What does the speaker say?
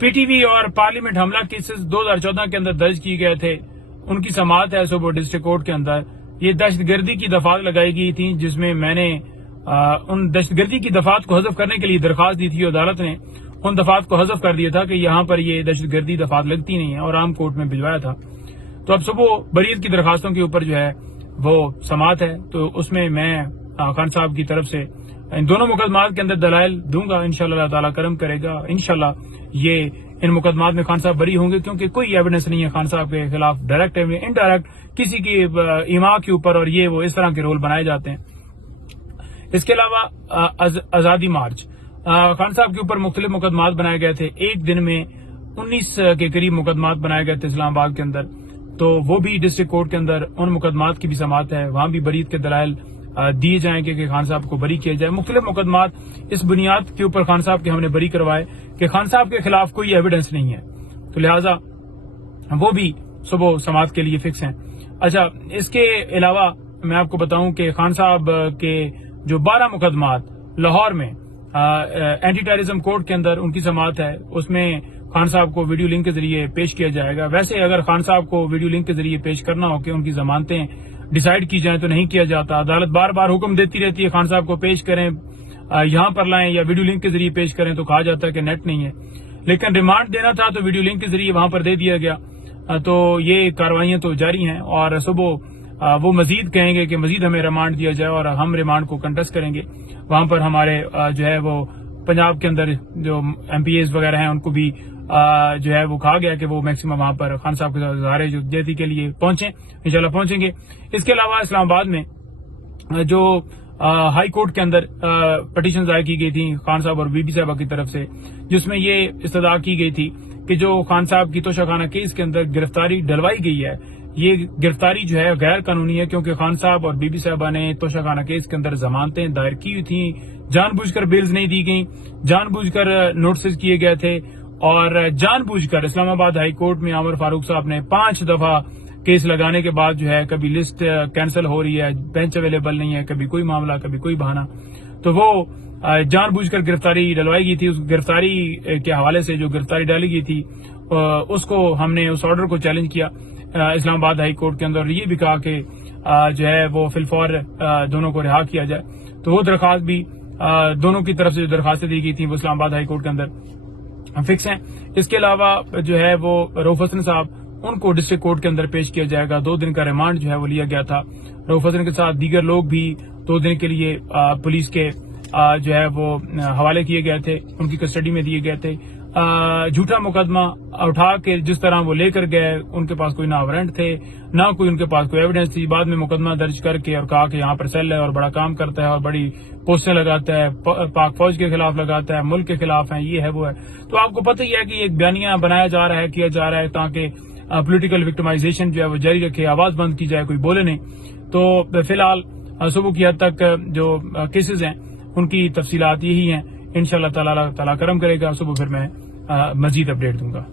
P T V اور parliament حملہ cases 2014 کے اندر درج کیے گئے تھے، ان کی سماعت ہے صوبہ ڈسٹرکٹ کورٹ کے اندر۔ یہ دہشت گردی کی دفعات لگائی گئی تھیں، جس میں میں نے ان دہشت گردی کی دفعات کو حذف کرنے کے لیے درخواست دی تھی، عدالت نے ان دفعات کو حذف کر دیا تھا کہ یہاں پر یہ دہشت گردی دفعات لگتی نہیں ہیں، اور عام کورٹ میں بھجوایا تھا۔ تو اب صبح بریت کی درخواستوں کے اوپر جو ہے وہ سماعت ہے، تو اس میں خان صاحب کی طرف سے ان دونوں مقدمات کے اندر دلائل دوں گا، انشاءاللہ اللہ تعالیٰ کرم کرے گا، انشاءاللہ یہ ان مقدمات میں خان صاحب بری ہوں گے، کیونکہ کوئی ایویڈنس نہیں ہے خان صاحب کے خلاف ڈائریکٹ یا انڈائریکٹ کسی کی ایما کے اوپر، اور یہ وہ اس طرح کے رول بنائے جاتے ہیں۔ اس کے علاوہ آزادی مارچ، خان صاحب کے اوپر مختلف مقدمات بنائے گئے تھے، ایک دن میں 19 کے قریب مقدمات بنائے گئے تھے اسلام آباد کے اندر، تو وہ بھی ڈسٹرکٹ کورٹ کے اندر ان مقدمات کی بھی سماعت ہے، وہاں بھی بریت کے دلائل دیے جائیں گے کہ خان صاحب کو بری کیا جائے۔ مختلف مقدمات اس بنیاد کے اوپر خان صاحب کے ہم نے بری کروائے کہ خان صاحب کے خلاف کوئی ایویڈنس نہیں ہے، تو لہٰذا وہ بھی صبح سماعت کے لیے فکس ہیں۔ اچھا، اس کے علاوہ میں آپ کو بتاؤں کہ خان صاحب کے جو 12 مقدمات لاہور میں اینٹی ٹیررزم کورٹ کے اندر ان کی سماعت ہے، اس میں خان صاحب کو ویڈیو لنک کے ذریعے پیش کیا جائے گا۔ ویسے اگر خان صاحب کو ویڈیو لنک کے ذریعے پیش کرنا ہو کہ ان کی ضمانتیں ڈیسائیڈ کی جائیں تو نہیں کیا جاتا، عدالت بار بار حکم دیتی رہتی ہے خان صاحب کو پیش کریں، یہاں پر لائیں یا ویڈیو لنک کے ذریعے پیش کریں، تو کہا جاتا ہے کہ نیٹ نہیں ہے، لیکن ریمانڈ دینا تھا تو ویڈیو لنک کے ذریعے وہاں پر دے دیا گیا، تو یہ کاروائیاں تو جاری ہیں، اور صبح وہ مزید کہیں گے کہ مزید ہمیں ریمانڈ دیا جائے، اور ہم ریمانڈ کو کنٹیسٹ کریں گے۔ وہاں پر ہمارے جو ہے وہ پنجاب کے اندر جو ایم پی ایز وغیرہ ہیں ان کو بھی جو ہے وہ کہا گیا کہ وہ میکسیمم وہاں پر خان صاحب کے ساتھ اظہار یکجہتی کے لیے پہنچیں، انشاءاللہ پہنچیں گے۔ اس کے علاوہ اسلام آباد میں جو ہائی کورٹ کے اندر پٹیشن دائر کی گئی تھی خان صاحب اور بی بی صاحبہ کی طرف سے، جس میں یہ استدعا کی گئی تھی کہ جو خان صاحب کی توشہ خانہ کیس کے اندر گرفتاری ڈلوائی گئی ہے، یہ گرفتاری جو ہے غیر قانونی ہے، کیونکہ خان صاحب اور بی بی صاحبہ نے توشہ خانہ کیس کے اندر ضمانتیں دائر کی ہوئی تھیں، جان بوجھ کر بیلز نہیں دی گئیں، جان بوجھ کر نوٹسز کیے گئے تھے، اور جان بوجھ کر اسلام آباد ہائی کورٹ میں عامر فاروق صاحب نے 5 دفعہ کیس لگانے کے بعد جو ہے کبھی لسٹ کینسل ہو رہی ہے، بینچ اویلیبل نہیں ہے، کبھی کوئی معاملہ کبھی کوئی بہانہ، تو وہ جان بوجھ کر گرفتاری ڈلوائی گئی تھی۔ اس گرفتاری کے حوالے سے جو گرفتاری ڈالی گئی تھی اس کو ہم نے اس آرڈر کو چیلنج کیا اسلام آباد ہائی کورٹ کے اندر، اور یہ بھی کہا کہ جو ہے وہ فی الفور دونوں کو رہا کیا جائے، تو وہ درخواست بھی دونوں کی طرف سے جو درخواستیں دی گئی تھیں وہ اسلام آباد ہائی کورٹ کے اندر فکس ہیں۔ اس کے علاوہ جو ہے وہ رؤف حسن صاحب، ان کو ڈسٹرکٹ کورٹ کے اندر پیش کیا جائے گا، 2 دن کا ریمانڈ جو ہے وہ لیا گیا تھا۔ رؤف حسن کے ساتھ دیگر لوگ بھی 2 دن کے لیے پولیس کے جو ہے وہ حوالے کیے گئے تھے، ان کی کسٹڈی میں دیے گئے تھے۔ جھوٹا مقدمہ اٹھا کے جس طرح وہ لے کر گئے، ان کے پاس کوئی نہ وارنٹ تھے، نہ کوئی ان کے پاس کوئی ایویڈنس تھی، بعد میں مقدمہ درج کر کے اور کہا کہ یہاں پر سیل ہے اور بڑا کام کرتا ہے اور بڑی پوسٹیں لگاتا ہے، پاک فوج کے خلاف لگاتا ہے، ملک کے خلاف ہیں، یہ ہے وہ ہے۔ تو آپ کو پتہ ہی ہے کہ ایک بیانیہ بنایا جا رہا ہے، کیا جا رہا ہے تاکہ پولیٹیکل وکٹمائزیشن جو ہے وہ جاری رکھے، آواز بند کی جائے، کوئی بولے نہیں۔ تو فی الحال صبح کی حد تک جو کیسز ہیں ان کی تفصیلات یہی ہیں، انشاءاللہ تعالی کرم کرے گا، صبح پھر میں مزید اپڈیٹ دوں گا۔